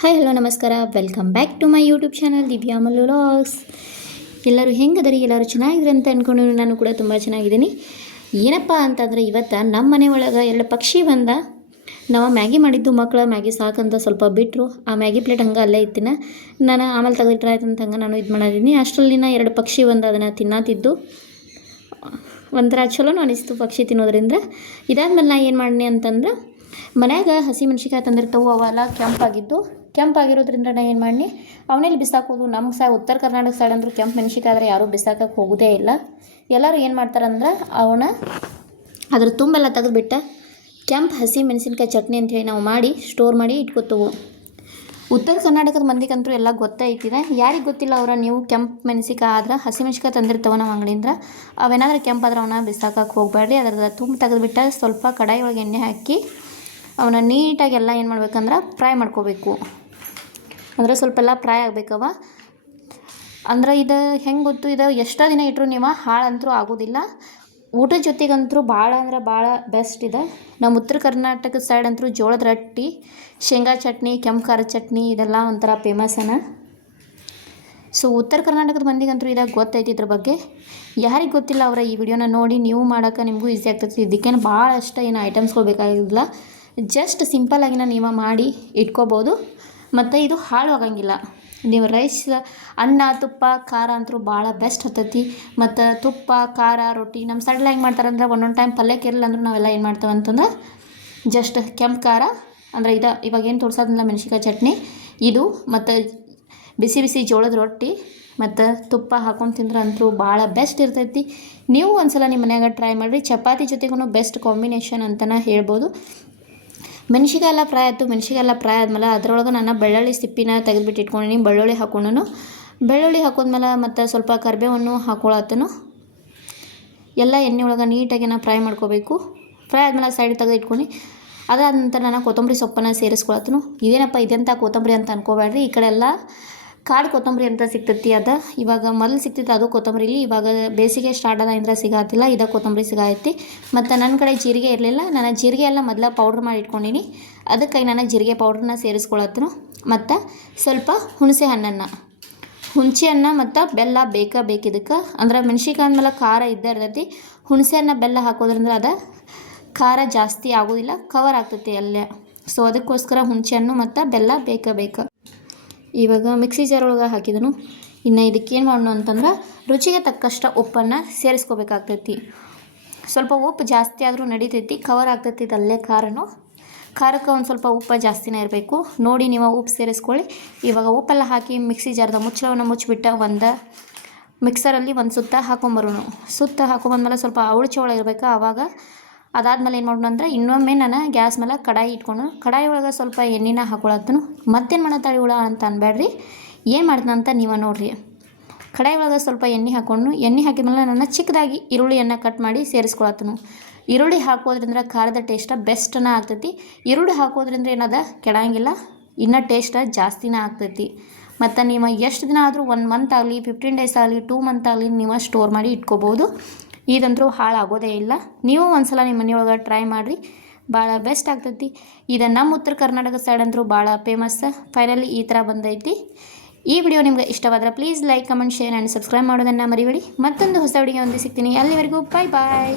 Hi hello ನಮಸ್ಕಾರ. Welcome back to my YouTube channel Divya Mallu logs ಎಲ್ಲರೂ ಹೆಂಗದರಿ? ಎಲ್ಲರೂ ಚೆನ್ನಾಗಿದ್ರೆ ಅಂತ ಅಂದ್ಕೊಂಡು ನಾನು ಕೂಡ ತುಂಬ ಚೆನ್ನಾಗಿದ್ದೀನಿ. ಏನಪ್ಪ ಅಂತಂದರೆ, ಇವತ್ತು ನಮ್ಮ ಮನೆ ಒಳಗೆ ಎರಡು ಪಕ್ಷಿ ಬಂದ. ನಾವು ಮ್ಯಾಗಿ ಮಾಡಿದ್ದು ಮಕ್ಕಳ ಮ್ಯಾಗಿ ಸಾಕಂತ ಸ್ವಲ್ಪ ಬಿಟ್ಟರು ಆ ಮ್ಯಾಗಿ ಪ್ಲೇಟ್ ಹಂಗೆ ಅಲ್ಲೇ ಇತ್ತಿನ ನಾನು ಆಮೇಲೆ ತೆಗೆದಿಟ್ರೆ ಹಂಗೆ ನಾನು ಇದು ಮಾಡಿದ್ದೀನಿ ಅಷ್ಟರಲ್ಲಿನ ಎರಡು ಪಕ್ಷಿ ಬಂದು. ಅದನ್ನು ತಿನ್ನತ್ತಿದ್ದು ಒಂಥರ ಚಲೋನು ಅನಿಸ್ತು ಪಕ್ಷಿ ತಿನ್ನೋದ್ರಿಂದ. ಇದಾದ್ಮೇಲೆ ನಾ ಏನು ಮಾಡಿನಿ ಅಂತಂದ್ರೆ, ಮನ್ಯಾಗ ಹಸಿ ಮೆಣ್ಸಿಕಾಯಿ ತಂದಿರ್ತಾವೆ, ಅವೆಲ್ಲ ಕೆಂಪಾಗಿದ್ದು. ಕೆಂಪಾಗಿರೋದ್ರಿಂದ ನಾ ಏನು ಮಾಡಿ ಅವನಲ್ಲಿ ಬಿಸಾಕೋದು ನಮ್ಮ ಸೈ ಉತ್ತರ ಕರ್ನಾಟಕ ಸೈಡ್ ಅಂದರೂ ಕೆಂಪು ಮೆಣಸಿಕಾದ್ರೆ ಯಾರೂ ಬಿಸಾಕಕ್ಕೆ ಹೋಗೋದೇ ಇಲ್ಲ. ಎಲ್ಲರೂ ಏನು ಮಾಡ್ತಾರಂದ್ರೆ ಅವನ್ನ ಅದ್ರ ತುಂಬೆಲ್ಲ ತೆಗೆದುಬಿಟ್ಟ ಕೆಂಪು ಹಸಿ ಮೆಣಸಿನ್ಕಾಯಿ ಚಟ್ನಿ ಅಂತೇಳಿ ನಾವು ಮಾಡಿ ಸ್ಟೋರ್ ಮಾಡಿ ಇಟ್ಕೋತೇವೆ ಉತ್ತರ ಕರ್ನಾಟಕದ ಮಂದಿಗಂತೂ ಎಲ್ಲ ಗೊತ್ತೈತಿದೆ ಯಾರಿಗೆ ಗೊತ್ತಿಲ್ಲ ಅವರ ನೀವು ಕೆಂಪು ಮೆಣಸಿಕಾಯಿ ಆದ್ರೆ ಹಸಿ ಮೆಣಸಿಕಾಯಿ ತಂದಿರ್ತಾವ ನಾವು ಅಂಗಡಿಯಿಂದ. ಅವೇನಾದ್ರೂ ಕೆಂಪಾದ್ರೆ ಅವನ್ನ ಬಿಸಾಕಕ್ಕೆ ಹೋಗಬೇಡ್ರಿ ಅದರ ತುಂಬ ತೆಗೆದುಬಿಟ್ಟು ಸ್ವಲ್ಪ ಕಡಾಯಿ ಒಳಗೆ ಎಣ್ಣೆ ಹಾಕಿ ಅವನ್ನ ನೀಟಾಗಿ ಎಲ್ಲ ಏನು ಮಾಡ್ಬೇಕಂದ್ರೆ ಫ್ರೈ ಮಾಡ್ಕೋಬೇಕು. ಅಂದರೆ ಸ್ವಲ್ಪ ಎಲ್ಲ ಫ್ರೈ ಆಗಬೇಕವ ಅಂದ್ರೆ ಇದು ಹೆಂಗೆ ಗೊತ್ತು? ಇದು ಎಷ್ಟೋ ದಿನ ಇಟ್ಟರು ನೀವು? ಹಾಳಂತರೂ ಆಗೋದಿಲ್ಲ. ಊಟದ ಜೊತೆಗಂತೂ ಭಾಳ ಅಂದ್ರೆ ಭಾಳ ಬೆಸ್ಟ್ ಇದೆ. ನಮ್ಮ ಉತ್ತರ ಕರ್ನಾಟಕದ ಸೈಡ್ ಅಂತೂ ಜೋಳದ ರೊಟ್ಟಿ, ಶೇಂಗಾ ಚಟ್ನಿ, ಕೆಂಪು ಖಾರ ಚಟ್ನಿ, ಇದೆಲ್ಲ ಒಂಥರ ಫೇಮಸನ ಸೊ ಉತ್ತರ ಕರ್ನಾಟಕದ ಮಂದಿಗಂತೂ ಇದಾಗ ಗೊತ್ತೈತಿ ಇದ್ರ ಬಗ್ಗೆ. ಯಾರಿಗೆ ಗೊತ್ತಿಲ್ಲ ಅವರ ಈ ವಿಡಿಯೋನ ನೋಡಿ, ನೀವು ಮಾಡೋಕೆ ನಿಮಗೂ ಈಸಿ ಆಗ್ತೈತಿ. ಇದಕ್ಕೇನು ಭಾಳಷ್ಟು ಏನು ಐಟಮ್ಸ್ಗಳು ಬೇಕಾಗಿಲ್ಲ. ಜಸ್ಟ್ ಸಿಂಪಲ್ಲಾಗಿನ ನೀವು ಮಾಡಿ ಇಟ್ಕೋಬೋದು. ಮತ್ತು ಇದು ಹಾಳು ಆಗಂಗಿಲ್ಲ. ನೀವು ರೈಸ್ ಅನ್ನ, ತುಪ್ಪ, ಖಾರ ಅಂತೂ ಭಾಳ ಬೆಸ್ಟ್ ಹತ್ತತಿ. ಮತ್ತು ತುಪ್ಪ, ಖಾರ, ರೊಟ್ಟಿ ನಮ್ಮ ಸಡ್ಲ ಹೆಂಗೆ ಮಾಡ್ತಾರೆ ಅಂದ್ರೆ ಒಂದೊಂದು ಟೈಮ್ ಪಲ್ಯಕ್ಕೆ ಇರಲಿಲ್ಲ ಅಂದ್ರೆ ನಾವೆಲ್ಲ ಏನು ಮಾಡ್ತೇವೆ ಅಂತಂದ್ರೆ ಜಸ್ಟ್ ಕೆಂಪು ಖಾರ, ಅಂದರೆ ಇದು ಇವಾಗ ಏನು ತೋರ್ಸೋದಿಲ್ಲ ಮೆಣಸಿಕಾಯಿ ಚಟ್ನಿ, ಇದು ಮತ್ತು ಬಿಸಿ ಬಿಸಿ ಜೋಳದ ರೊಟ್ಟಿ, ಮತ್ತು ತುಪ್ಪ ಹಾಕೊಂಡು ತಿಂದ್ರೆ ಅಂತೂ ಭಾಳ ಬೆಸ್ಟ್ ಇರ್ತೈತಿ. ನೀವು ಒಂದ್ಸಲ ನಿಮ್ಮ ಮನ್ಯಾಗ ಟ್ರೈ ಮಾಡಿರಿ. ಚಪಾತಿ ಜೊತೆಗೂ ಬೆಸ್ಟ್ ಕಾಂಬಿನೇಷನ್ ಅಂತಲೇ ಹೇಳ್ಬೋದು. ಮೆಣ್ಸಿಕಾಯಿ ಎಲ್ಲ ಫ್ರೈ ಆಯಿತು ಮೆಣಸಿಗೆಲ್ಲ ಫ್ರೈ ಆದಮೇಲೆ ಅದರೊಳಗೆ ನಾನು ಬೆಳ್ಳುಳ್ಳಿ ಸಿಪ್ಪಿನ ತೆಗೆದುಬಿಟ್ಟು ಇಟ್ಕೊಂಡಿನಿ, ಬೆಳ್ಳುಳ್ಳಿ ಹಾಕೊಂಡು ಬೆಳ್ಳುಳ್ಳಿ ಹಾಕೋದ್ಮೇಲೆ ಮತ್ತು ಸ್ವಲ್ಪ ಕರಿಬೇವನ್ನು ಹಾಕೊಳತ್ತನು. ಎಲ್ಲ ಎಣ್ಣೆ ಒಳಗೆ ನೀಟಾಗಿ ನಾನು ಫ್ರೈ ಮಾಡ್ಕೋಬೇಕು. ಫ್ರೈ ಆದಮೇಲೆ ಸೈಡ್ ತೆಗೆದು ಇಟ್ಕೊಂಡು ಅದಾದ ನಂತರ ನಾನು ಕೊತ್ತಂಬರಿ ಸೊಪ್ಪನ್ನು ಸೇರಿಸ್ಕೊಳತ್ತನು. ಇದೇನಪ್ಪ ಇದೆಂಥ ಕೊತ್ತಂಬರಿ ಅಂತ ಅನ್ಕೋಬೇಡ್ರಿ. ಈ ಕಡೆ ಎಲ್ಲ ಕಾಡು ಕೊತ್ತಂಬರಿ ಅಂತ ಸಿಗ್ತೈತಿ ಅದ. ಇವಾಗ ಮೊದಲು ಸಿಗ್ತೈತಿ ಅದು ಕೊತ್ತಂಬರಿಲಿ, ಇವಾಗ ಬೇಸಿಗೆ ಸ್ಟಾರ್ಟ್ ಆದ ಸಿಗತ್ತಿಲ್ಲ ಇದ ಕೊತ್ತಂಬರಿ ಸಿಗೈತಿ ಮತ್ತು ನನ್ನ ಕಡೆ ಜೀರಿಗೆ ಇರಲಿಲ್ಲ, ನಾನು ಜೀರಿಗೆ ಎಲ್ಲ ಮೊದಲು ಪೌಡ್ರ್ ಮಾಡಿ ಇಟ್ಕೊಂಡಿನಿ. ಅದಕ್ಕೆ ನಾನು ಜೀರಿಗೆ ಪೌಡ್ರನ್ನ ಸೇರಿಸ್ಕೊಳತ್ತನು ಮತ್ತು ಸ್ವಲ್ಪ ಹುಣಸೆ ಹಣ್ಣನ್ನು. ಹುಣಸೆ ಹಣ್ಣ ಮತ್ತು ಬೆಲ್ಲ ಬೇಕಾ ಬೇಕಿದಕ್ಕೆ ಅಂದ್ರೆ ಮೆಣ್ಸಿಕಾಯಿ ಅಂದಮೇಲೆ ಖಾರ ಇದ್ದೇ ಇರ್ತೈತಿ. ಹುಣಸೆ ಹಣ್ಣ ಬೆಲ್ಲ ಹಾಕೋದ್ರಿಂದ ಅದು ಖಾರ ಜಾಸ್ತಿ ಆಗೋದಿಲ್ಲ ಕವರ್ ಆಗ್ತೈತಿ ಅಲ್ಲೇ. ಸೊ ಅದಕ್ಕೋಸ್ಕರ ಹುಣಸೆ ಹಣ್ಣು ಮತ್ತು ಬೆಲ್ಲ ಬೇಕಾ ಬೇಕಾ. ಇವಾಗ ಮಿಕ್ಸಿ ಜಾರ್ ಒಳಗೆ ಹಾಕಿದನು. ಇನ್ನು ಇದಕ್ಕೆ ಏನು ಮಾಡೋಣ ಅಂತಂದ್ರೆ ರುಚಿಗೆ ತಕ್ಕಷ್ಟು ಉಪ್ಪನ್ನು ಸೇರಿಸ್ಕೋಬೇಕಾಗ್ತೈತಿ. ಸ್ವಲ್ಪ ಉಪ್ಪು ಜಾಸ್ತಿ ಆದರೂ ನಡೀತೈತಿ ಕವರ್ ಆಗ್ತೈತಿ ಇದಲ್ಲೇ ಖಾರನು. ಖಾರಕ್ಕೆ ಒಂದು ಸ್ವಲ್ಪ ಉಪ್ಪು ಜಾಸ್ತಿನೇ ಇರಬೇಕು. ನೋಡಿ ನೀವು ಉಪ್ಪು ಸೇರಿಸ್ಕೊಳ್ಳಿ. ಇವಾಗ ಉಪ್ಪೆಲ್ಲ ಹಾಕಿ ಮಿಕ್ಸಿ ಜಾರ್ದ ಮುಚ್ಚಳವನ್ನು ಮುಚ್ಚಿಬಿಟ್ಟು ಒಂದು ಮಿಕ್ಸರಲ್ಲಿ ಒಂದು ಸುತ್ತ ಹಾಕೊಂಬರೋಣ ಸುತ್ತ ಹಾಕೊಂಬಂದ್ಮೇಲೆ ಸ್ವಲ್ಪ ಅವಳು ಚೋಳ ಇರಬೇಕು? ಆವಾಗ ಅದಾದ್ಮೇಲೆ ಏನು ಮಾಡೋಣ ಅಂದ್ರೆ ಇನ್ನೊಮ್ಮೆ ನಾನು ಗ್ಯಾಸ್ ಮೇಲೆ ಕಡಾಯಿ ಇಟ್ಕೊಂಡು, ಕಡಾಯಿ ಒಳಗೆ ಸ್ವಲ್ಪ ಎಣ್ಣೆನ ಹಾಕೊಳತ್ತನು ಮತ್ತೇನು ಮಾಡತ್ತಾಳಿ ಹುಳ ಅಂತ ಅನ್ಬೇಡ್ರಿ ಏನು ಮಾಡ್ತಾನೆ ಅಂತ ನೀವು ನೋಡಿರಿ. ಕಡಾಯಿ ಒಳಗೆ ಸ್ವಲ್ಪ ಎಣ್ಣೆ ಹಾಕ್ಕೊಂಡು ಎಣ್ಣೆ ಹಾಕಿದ್ಮೇಲೆ ನಾನು ಚಿಕ್ಕದಾಗಿ ಈರುಳ್ಳಿಯನ್ನು ಕಟ್ ಮಾಡಿ ಸೇರಿಸ್ಕೊಳತ್ತನು ಈರುಳ್ಳಿ ಹಾಕೋದ್ರಿಂದ ಖಾರದ ಟೇಸ್ಟ ಬೆಸ್ಟನ ಆಗ್ತೈತಿ. ಈರುಳ್ಳಿ ಹಾಕೋದ್ರಿಂದ ಏನದ? ಕೆಡಂಗಿಲ್ಲ. ಇನ್ನೂ ಟೇಸ್ಟ ಜಾಸ್ತಿನ ಆಗ್ತೈತಿ. ಮತ್ತು ನೀವು ಎಷ್ಟು ದಿನ ಆದರೂ ಒನ್ ಮಂತ್ ಆಗಲಿ ಫಿಫ್ಟೀನ್ ಡೇಸ್ ಆಗಲಿ ಟೂ ಮಂತ್ ಆಗಲಿ ನೀವು ಸ್ಟೋರ್ ಮಾಡಿ ಇಟ್ಕೋಬೋದು. ಇದಂತೂ ಹಾಳಾಗೋದೇ ಇಲ್ಲ. ನೀವು ಒಂದ್ಸಲ ನಿಮ್ಮ ಮನೆಯೊಳಗೆ ಟ್ರೈ ಮಾಡಿರಿ. ಭಾಳ ಬೆಸ್ಟ್ ಆಗ್ತೈತಿ. ಇದು ನಮ್ಮ ಉತ್ತರ ಕರ್ನಾಟಕ ಸೈಡ್ ಅಂತೂ ಭಾಳ ಫೇಮಸ್ ಫೈನಲಿ ಈ ಥರ ಬಂದೈತಿ. ಈ ವಿಡಿಯೋ ನಿಮ್ಗೆ ಇಷ್ಟವಾದರೆ please like comment share and subscribe ಮಾಡೋದನ್ನು ಮರಿಬೇಡಿ. ಮತ್ತೊಂದು ಹೊಸ ವಿಡಿಯೋ ಒಂದು ಸಿಗ್ತೀನಿ. ಅಲ್ಲಿವರೆಗೂ ಬಾಯ್ ಬಾಯ್